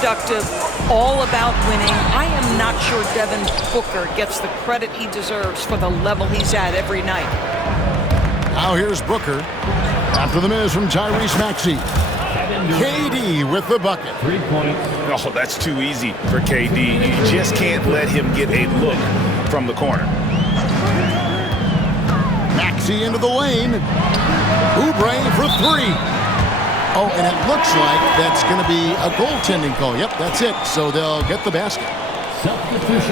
productive, all about winning. I am not sure Devin Booker gets the credit he deserves for the level he's at every night. Now here's Booker. After the miss from Tyrese Maxey. KD with the bucket. 3 points. Oh, that's too easy for KD. You just can't let him get a look from the corner. Maxey into the lane. Oubre for 3. Oh, and it looks like that's going to be a goaltending call. Yep, that's it. So they'll get the basket.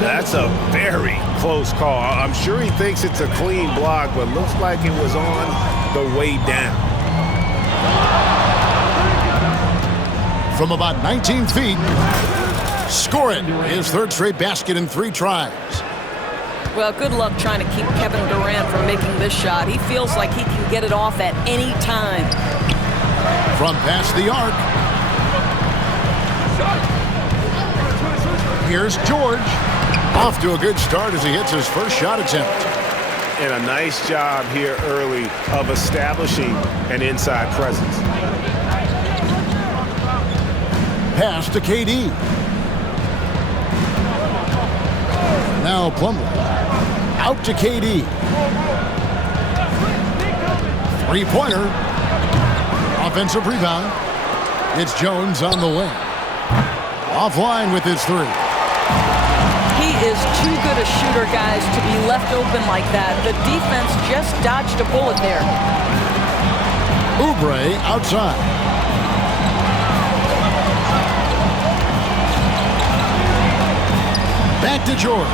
That's a very close call. I'm sure he thinks it's a clean block, but looks like it was on the way down. From about 19 feet, score it. His third straight basket in 3 tries. Well, good luck trying to keep Kevin Durant from making this shot. He feels like he can get it off at any time. From past the arc. Here's George. Off to a good start as he hits his first shot attempt. And a nice job here early of establishing an inside presence. Pass to KD. Now Plumlee. Out to KD. 3-pointer. Offensive rebound. It's Jones on the wing. Offline with his 3. He is too good a shooter, guys, to be left open like that. The defense just dodged a bullet there. Oubre outside. Back to George.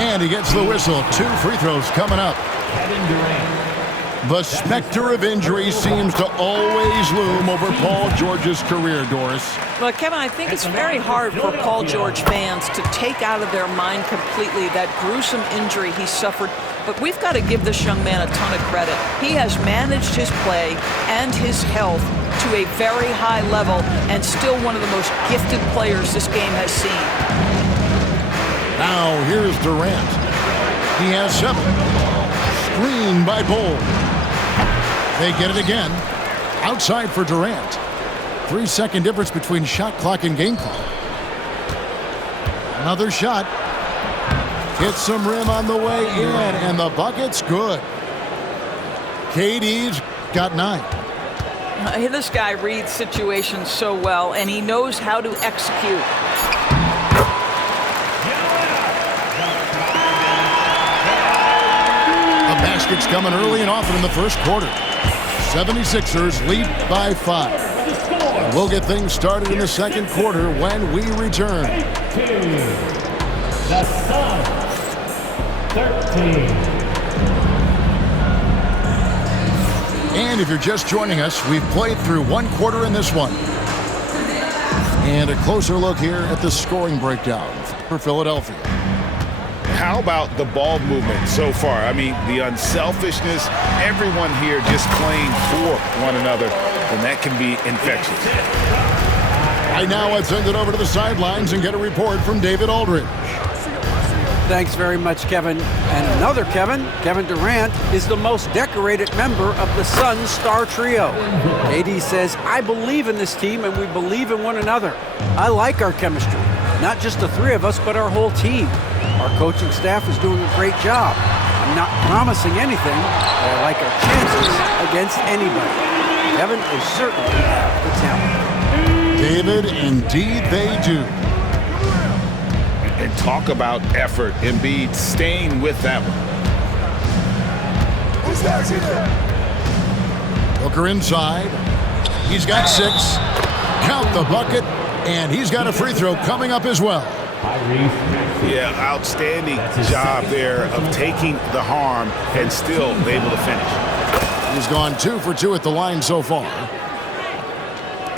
And he gets the whistle. 2 free throws coming up. Kevin Durant. The specter of injury seems to always loom over Paul George's career, Doris. Well, Kevin, I think it's very hard for Paul George fans to take out of their mind completely that gruesome injury he suffered. But we've got to give this young man a ton of credit. He has managed his play and his health to a very high level and still one of the most gifted players this game has seen. Now here's Durant. He has 7. Screen by Bol. They get it again. Outside for Durant. 3-second difference between shot clock and game clock. Another shot. Hits some rim on the way in, and the bucket's good. KD's got 9. This guy reads situations so well, and he knows how to execute. The basket's coming early and often in the first quarter. 76ers lead by 5. And we'll get things started in the second quarter when we return. The Suns, 13. And if you're just joining us, we've played through 1 quarter in this one. And a closer look here at the scoring breakdown for Philadelphia. How about the ball movement so far? I mean, the unselfishness, everyone here just playing for one another, and that can be infectious. Right now, let's send it over to the sidelines and get a report from David Aldridge. Thanks very much, Kevin. And another Kevin, Kevin Durant, is the most decorated member of the Suns star trio. AD says, I believe in this team and we believe in one another. I like our chemistry. Not just the 3 of us, but our whole team. Our coaching staff is doing a great job. I'm not promising anything, but I like our chances against anybody. Kevin, they certainly have the talent. David, indeed they do. And talk about effort. Embiid staying with that one. Booker inside. He's got 6. Count the bucket. And he's got a free throw coming up as well. Yeah, outstanding job there of taking the harm and still able to finish. He's gone 2 for 2 at the line so far.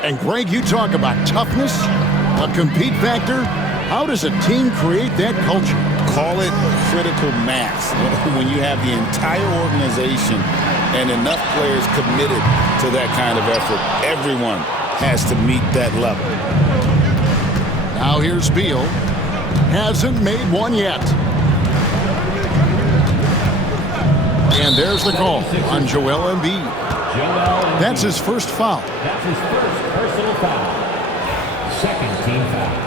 And Greg, you talk about toughness, a compete factor. How does a team create that culture? Call it critical mass. When you have the entire organization and enough players committed to that kind of effort, everyone has to meet that level. Now here's Beal. Hasn't made one yet. And there's the call on Joel Embiid. That's his first foul. That's his first personal foul. second team foul.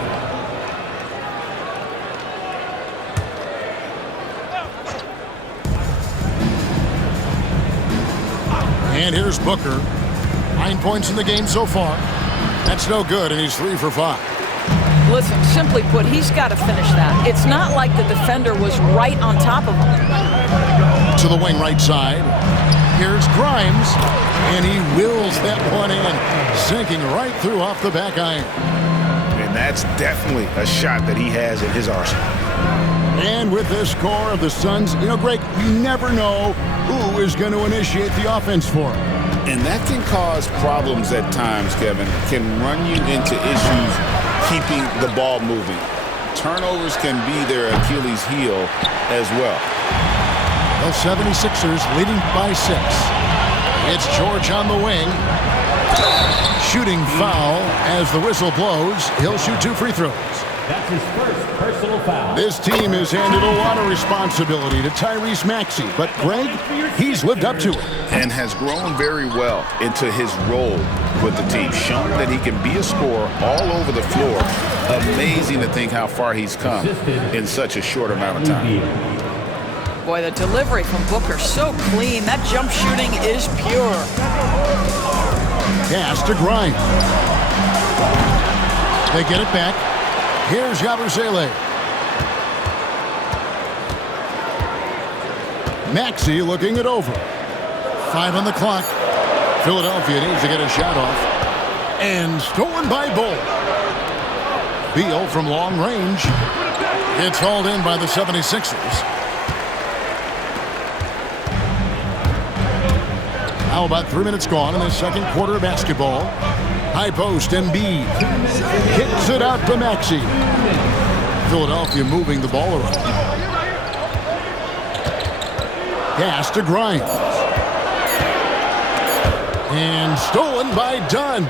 And here's Booker. 9 points in the game so far. That's no good, and he's 3 for 5. Listen, simply put, he's got to finish that. It's not like the defender was right on top of him. To the wing right side. Here's Grimes, and he wills that one in, sinking right through off the back iron. And that's definitely a shot that he has in his arsenal. And with this score of the Suns, Greg, you never know who is going to initiate the offense for him. And that can cause problems at times, Kevin. Can run you into issues keeping the ball moving. Turnovers can be their Achilles heel as well. The 76ers leading by 6. It's George on the wing. Shooting foul as the whistle blows. He'll shoot 2 free throws. That's his first personal foul. This team has handed a lot of responsibility to Tyrese Maxey, but Greg, he's lived up to it. And has grown very well into his role with the team, shown that he can be a scorer all over the floor. Amazing to think how far he's come in such a short amount of time. Boy, the delivery from Booker, so clean. That jump shooting is pure. Pass to Grimes. They get it back. Here's Yabusele. Maxey looking it over. 5 on the clock. Philadelphia needs to get a shot off. And stolen by Bol. Beal from long range. It's hauled in by the 76ers. How about 3 minutes gone in the second quarter of basketball? High post, Embiid kicks it out to Maxey. Philadelphia moving the ball around. Pass to Grimes. And stolen by Dunn.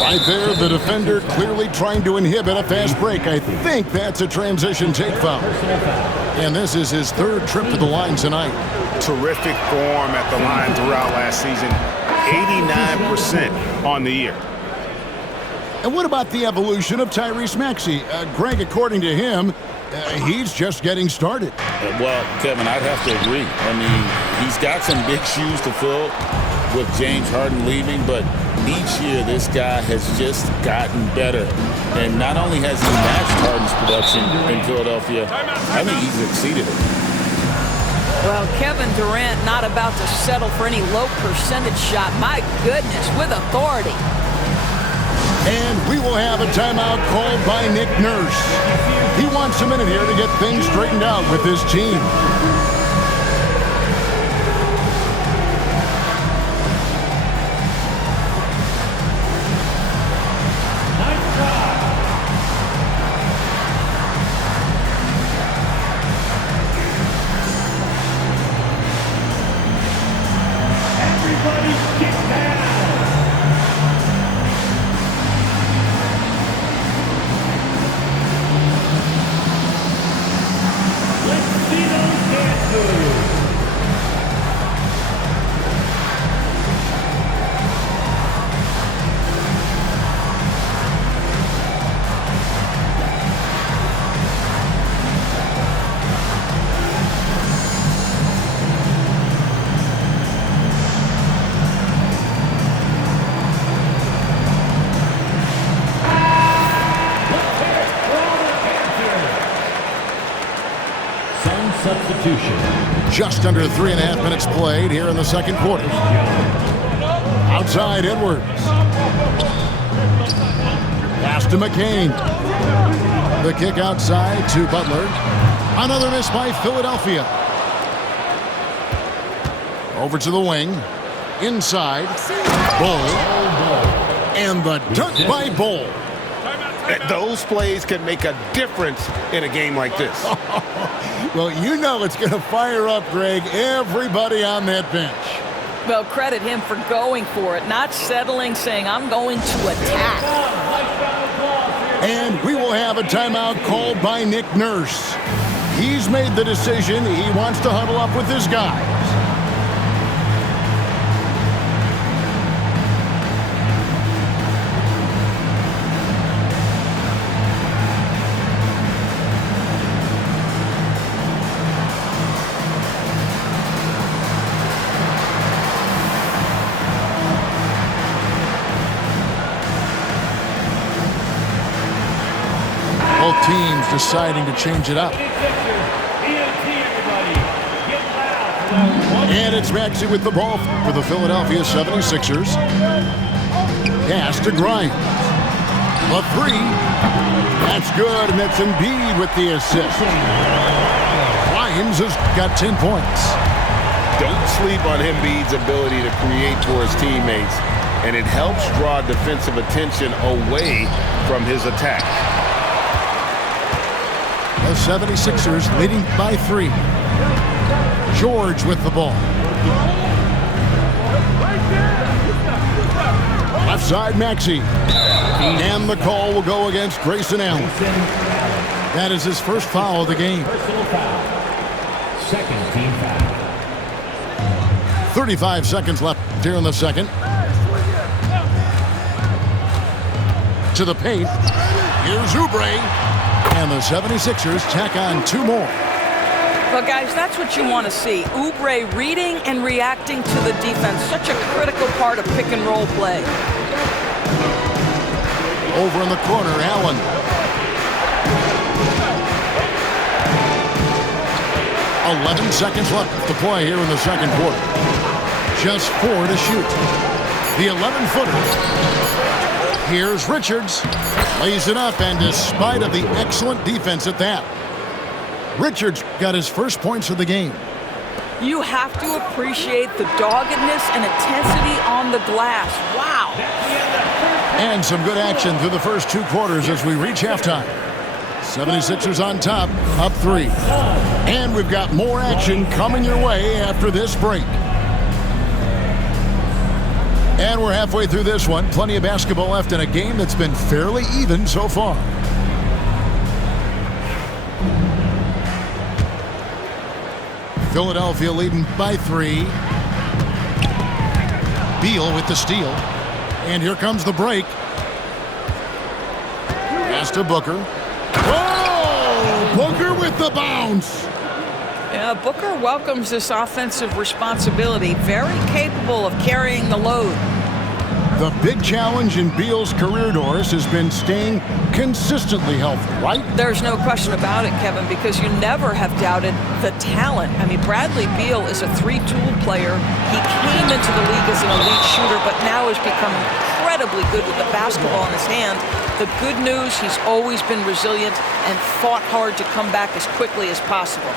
Right there, the defender clearly trying to inhibit a fast break. I think that's a transition take foul. And this is his 3rd trip to the line tonight. Terrific form at the line throughout last season. 89% on the year. And what about the evolution of Tyrese Maxey? Greg, according to him, he's just getting started. Well, Kevin, I'd have to agree. I mean, he's got some big shoes to fill with James Harden leaving, but each year this guy has just gotten better. And not only has he matched Harden's production in Philadelphia, I think he's exceeded it. Well, Kevin Durant not about to settle for any low percentage shot. My goodness, with authority. And we will have a timeout called by Nick Nurse. He wants a minute here to get things straightened out with his team. Just under 3.5 minutes played here in the second quarter. Outside Edwards. Pass to McCain. The kick outside to Butler. Another miss by Philadelphia. Over to the wing. Inside. Bol. And the dunk by Bol. Those plays can make a difference in a game like this. Well, you know it's going to fire up, Greg, everybody on that bench. Well, credit him for going for it, not settling, saying, I'm going to attack. And we will have a timeout called by Nick Nurse. He's made the decision. He wants to huddle up with his guys. teams deciding to change it up. And it's Maxey with the ball for the Philadelphia 76ers. Pass to Grimes. A three. That's good, and that's Embiid with the assist. Grimes has got 10 points. Don't sleep on Embiid's ability to create for his teammates, and it helps draw defensive attention away from his attack. The 76ers leading by 3. George with the ball. Left side, Maxey. And the call will go against Grayson Allen. That is his first foul of the game. Personal foul. Second team foul. 35 seconds left here in the second. To the paint. Here's Oubre. And the 76ers tack on 2 more. Well, guys, that's what you want to see. Oubre reading and reacting to the defense. Such a critical part of pick and roll play. Over in the corner, Allen. "11 seconds left to play here in the second quarter. Just 4 to shoot. The 11-footer. Here's Richards. Lays it up, and despite of the excellent defense at that, Richards got his first points of the game. You have to appreciate the doggedness and intensity on the glass. Wow. And some good action through the first 2 quarters as we reach halftime. 76ers on top, up 3. And we've got more action coming your way after this break. And we're halfway through this one. Plenty of basketball left in a game that's been fairly even so far. Philadelphia leading by 3. Beal with the steal. And here comes the break. Pass to Booker. Oh! Booker with the bounce. Yeah, Booker welcomes this offensive responsibility. Very capable of carrying the load. The big challenge in Beal's career, Doris, has been staying consistently healthy, right? There's no question about it, Kevin, because you never have doubted the talent. I mean, Bradley Beal is a 3-tool player. He came into the league as an elite shooter, but now has become incredibly good with the basketball in his hand. The good news, he's always been resilient and fought hard to come back as quickly as possible.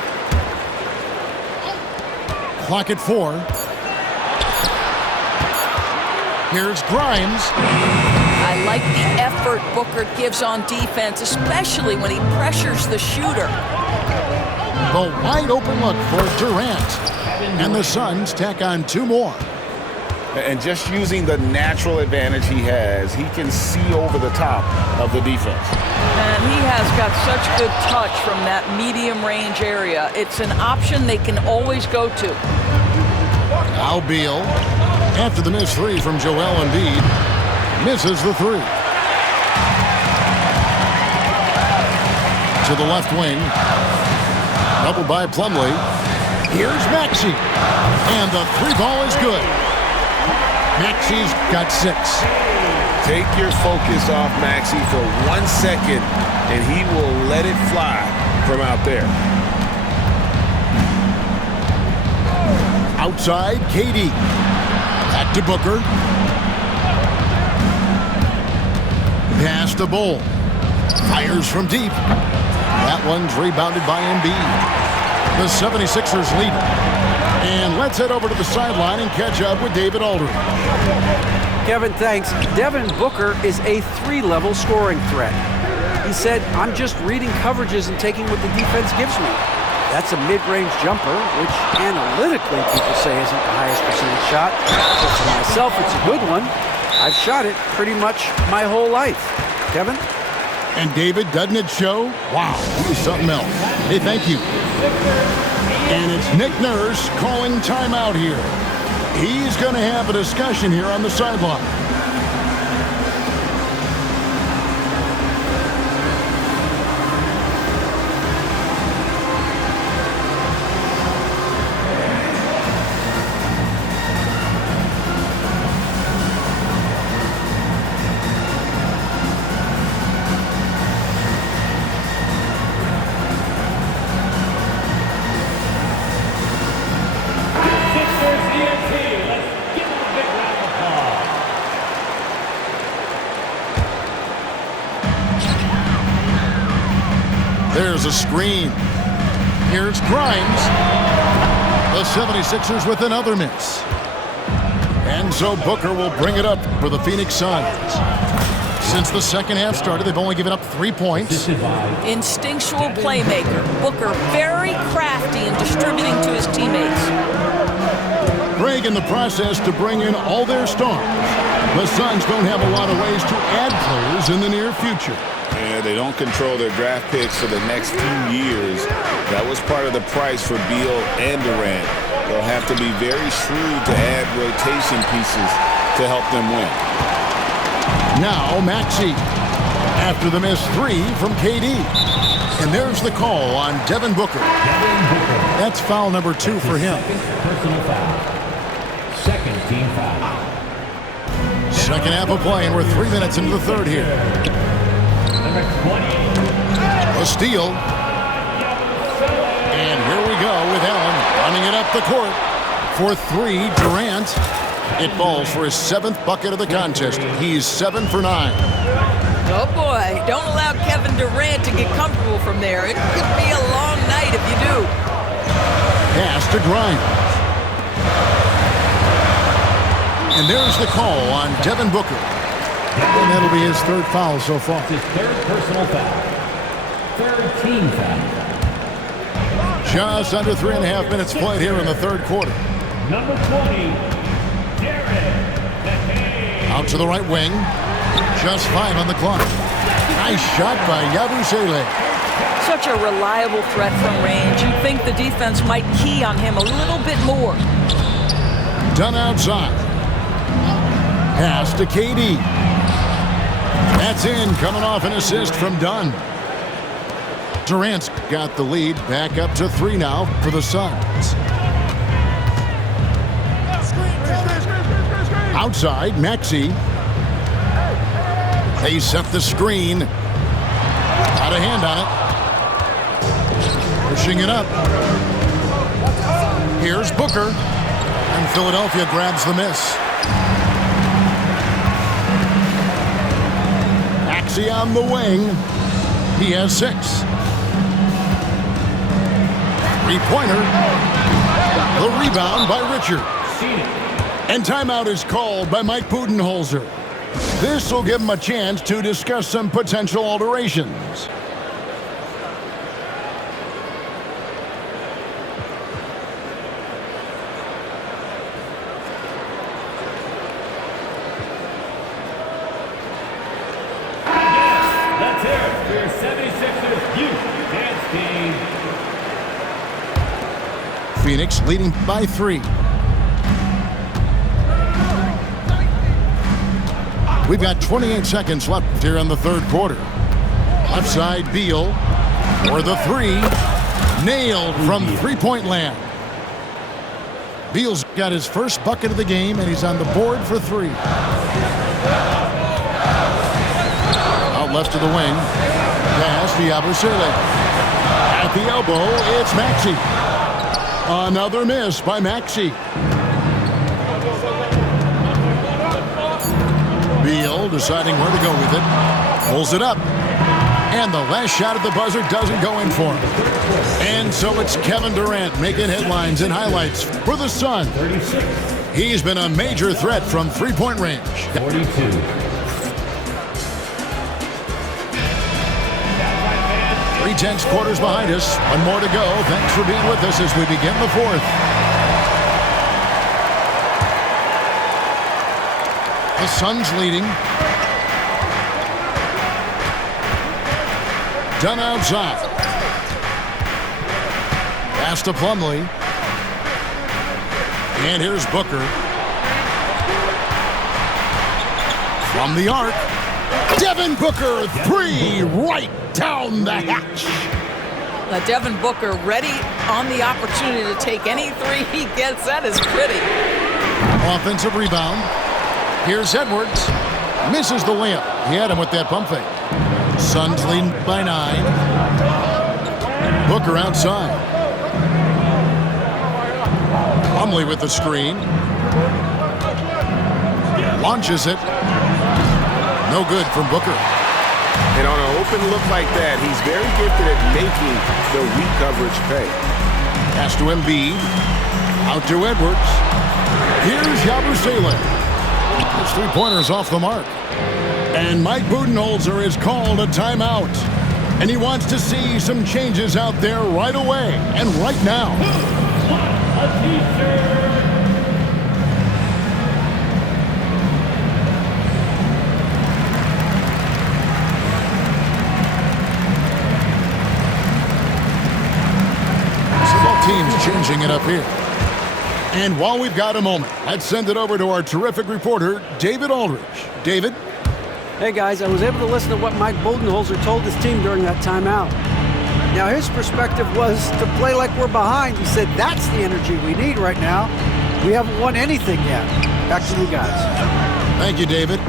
Clock at 4. Here's Grimes. I like the effort Booker gives on defense, especially when he pressures the shooter. The wide open look for Durant. And the Suns tack on 2 more. And just using the natural advantage he has, he can see over the top of the defense. And he has got such good touch from that medium range area. It's an option they can always go to. Now Beal, after the missed 3 from Joel Embiid, misses the 3. To the left wing, doubled by Plumlee. Here's Maxey, and the 3 ball is good. Maxey's got 6. Take your focus off Maxey for 1 second, and he will let it fly from out there. Outside, KD. Back to Booker. Pass to Bull. Fires from deep. That one's rebounded by Embiid. The 76ers lead. And let's head over to the sideline and catch up with David Aldridge. Kevin, thanks. Devin Booker is a 3-level scoring threat. He said, "I'm just reading coverages and taking what the defense gives me." That's a mid-range jumper, which analytically people say isn't the highest percentage shot. But for myself, it's a good one. I've shot it pretty much my whole life. Kevin? And David, doesn't it show? Wow, he's something else. Hey, thank you. And it's Nick Nurse calling timeout here. He's going to have a discussion here on the sideline. There's a screen. Here's Grimes. The 76ers with another miss. And so Booker will bring it up for the Phoenix Suns. Since the second half started, they've only given up 3 points. Instinctual playmaker. Booker very crafty in distributing to his teammates. Craig in the process to bring in all their stars. The Suns don't have a lot of ways to add players in the near future. Yeah, they don't control their draft picks for the next few years. That was part of the price for Beal and Durant. They'll have to be very shrewd to add rotation pieces to help them win. Now Maxey after the missed 3 from KD. And there's the call on Devin Booker. That's foul number 2 for him. Personal foul. Second team foul. Second half of play, and we're 3 minutes into the third here. Number 20. A steal. And here we go with Allen running it up the court. For 3, Durant. It falls for his 7th bucket of the contest. He's 7 for 9. Oh boy, don't allow Kevin Durant to get comfortable from there. It could be a long night if you do. Pass to Grimes. And there's the call on Devin Booker. And that'll be his 3rd foul so far. His 3rd personal foul. 3rd team foul. Just under 3.5 minutes played here in the 3rd quarter. Number 20, Derek. Out to the right wing. Just 5 on the clock. Nice shot by Yabusele. Such a reliable threat from range. You'd think the defense might key on him a little bit more. Done outside. Pass to KD. That's in, coming off an assist from Dunn. Durant's got the lead, back up to 3 now for the Suns. Outside, Maxey. They set the screen. Got a hand on it. Pushing it up. Here's Booker. And Philadelphia grabs the miss. Maxey on the wing. He has 6. 3-pointer. The rebound by Richard. And timeout is called by Mike Budenholzer. This will give him a chance to discuss some potential alterations. Let's hear it for your 76ers youth dance team. Phoenix leading by 3. We've got 28 seconds left here in the 3rd quarter. Left side, Beal for the 3. Nailed from 3-point land. Beal's got his first bucket of the game, and he's on the board for 3. Out left to the wing. Pass to Yabusele. At the elbow, it's Maxey. Another miss by Maxey. Beal deciding where to go with it. Pulls it up. And the last shot at the buzzer doesn't go in for him. And so it's Kevin Durant making headlines and highlights for the Suns. He's been a major threat from 3-point range. 42. 3/10 quarters behind us. 1 more to go. Thanks for being with us as we begin the 4th. The Suns leading. Done outside. Pass to Plumlee. And here's Booker. From the arc. Devin Booker, 3 right down the hatch. Devin Booker ready on the opportunity to take any 3 he gets. That is pretty. Offensive rebound. Here's Edwards. Misses the layup. He had him with that pump fake. Suns leading by 9. Booker outside. Plumlee with the screen. Launches it. No good from Booker. And on an open look like that, he's very gifted at making the weak coverage pay. Pass to Embiid. Out to Edwards. Here's Yabusele. His three-pointer's off the mark. And Mike Budenholzer has called a timeout. And he wants to see some changes out there right away and right now. Teams changing it up here. And while we've got a moment, let's send it over to our terrific reporter, David Aldridge. David? Hey, guys, I was able to listen to what Mike Budenholzer told his team during that timeout. Now, his perspective was to play like we're behind. He said that's the energy we need right now. We haven't won anything yet. Back to you guys. Thank you, David.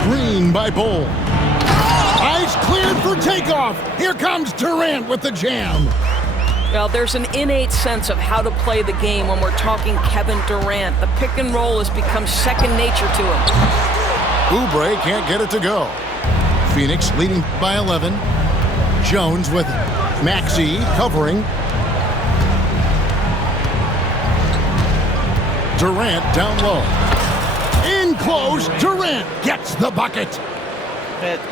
Screen by Bol. Eyes cleared for takeoff. Here comes Durant with the jam. Well, there's an innate sense of how to play the game when we're talking Kevin Durant. The pick and roll has become second nature to him. Oubre can't get it to go. Phoenix leading by 11. Jones with Maxey covering. Durant down low. In close, Durant gets the bucket.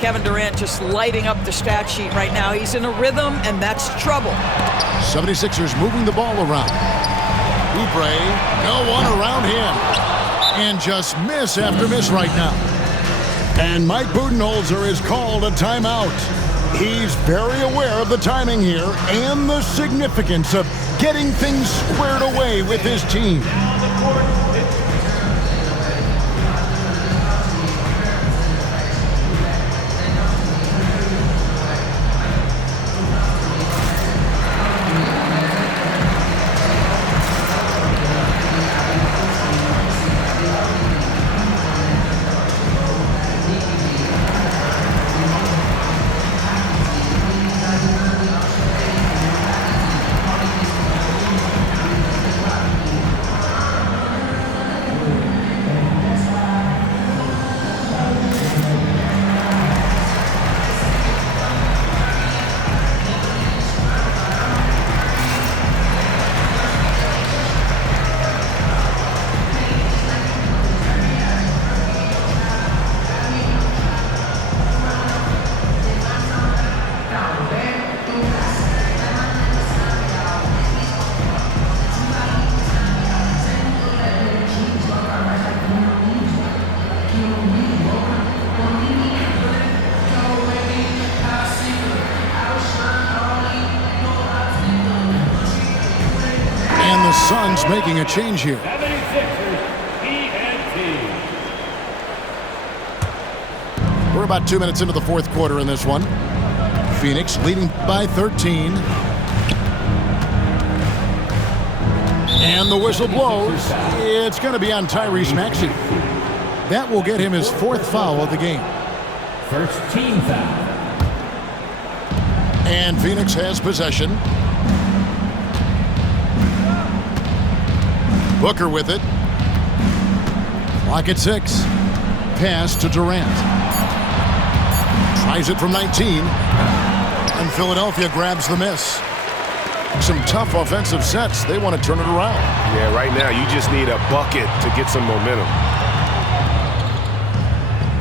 Kevin Durant just lighting up the stat sheet right now. He's in a rhythm, and that's trouble. 76ers moving the ball around. Oubre, no one around him. And just miss after miss right now. And Mike Budenholzer has called a timeout. He's very aware of the timing here and the significance of getting things squared away with his team. Suns making a change here. We're about 2 minutes into the fourth quarter in this one. Phoenix leading by 13. And the whistle blows. It's going to be on Tyrese Maxey. That will get him his fourth foul of the game. First team foul. And Phoenix has possession. Booker with it. Clock at 6. Pass to Durant. Tries it from 19. And Philadelphia grabs the miss. Some tough offensive sets. They want to turn it around. Yeah, right now you just need a bucket to get some momentum.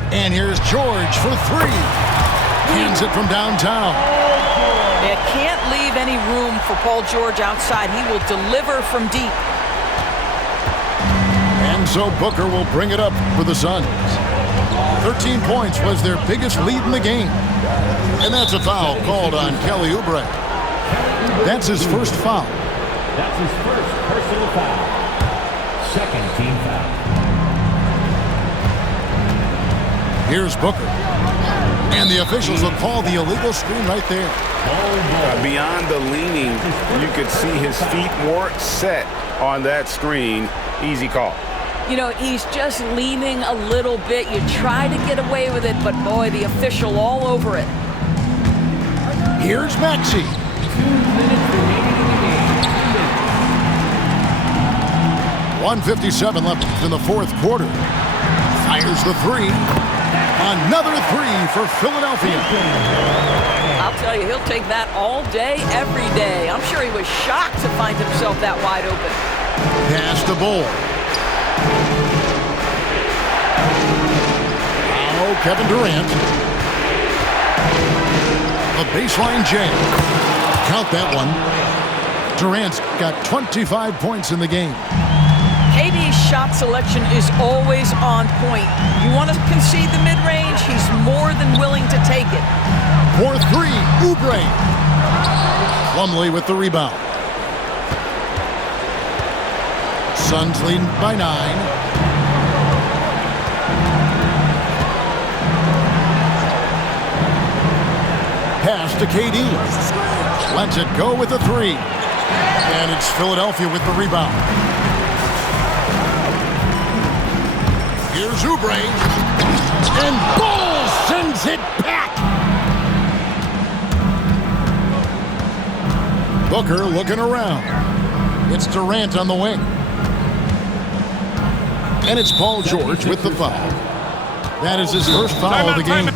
And here's George for 3. Hands it from downtown. It can't leave any room for Paul George outside. He will deliver from deep. And so Booker will bring it up for the Suns. 13 points was their biggest lead in the game. And that's a foul called on Kelly Oubre. That's his first foul. That's his first personal foul. Second team foul. Here's Booker. And the officials will call the illegal screen right there. Beyond the leaning, you could see his feet weren't set on that screen. Easy call. You know, he's just leaning a little bit. You try to get away with it, but boy, the official all over it. Here's Maxey. 2 minutes remaining in the game. 1:57 left in the fourth quarter. Fires the 3. Another three for Philadelphia. I'll tell you, he'll take that all day, every day. I'm sure he was shocked to find himself that wide open. Pass to Bull. Now Kevin Durant. A baseline jam. Count that one. Durant's got 25 points in the game. KD's shot selection is always on point. You want to concede the mid-range, he's more than willing to take it. For three, Oubre. Plumlee with the rebound. Suns lead by 9. Pass to KD. Lets it go with a 3. And it's Philadelphia with the rebound. Here's Oubre. And Bull sends it back. Booker looking around. It's Durant on the wing. And it's Paul George with the foul. That is his first foul of the game.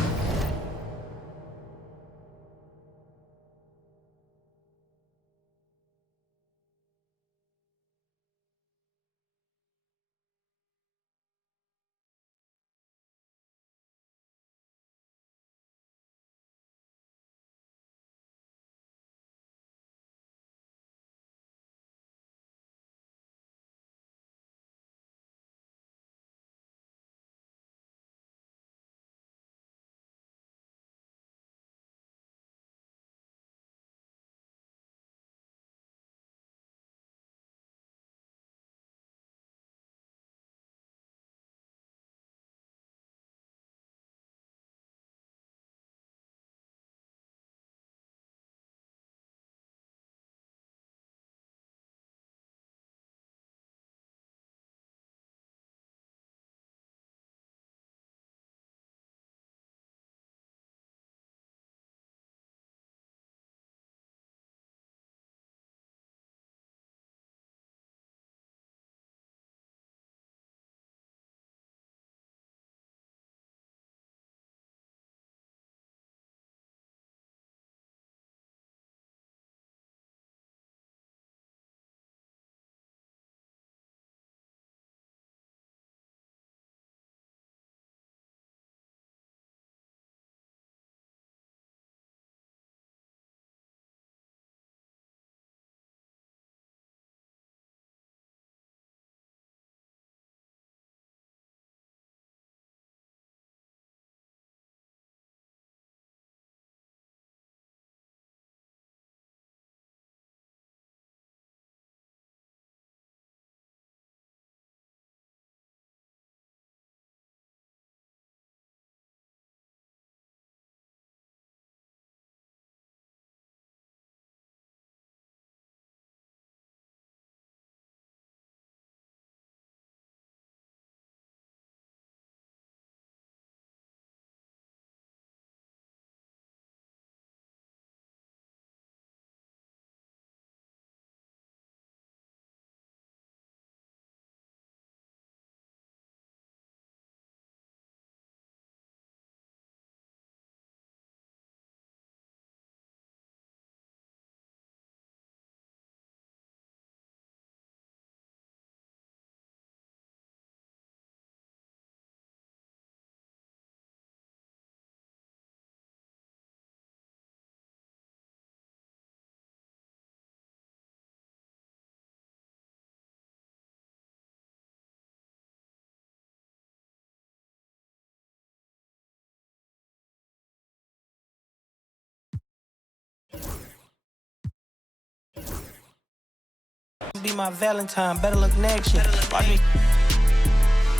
Be my Valentine, better luck next year.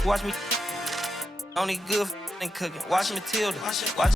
Watch me. Only good and cooking. Watch Matilda. Watch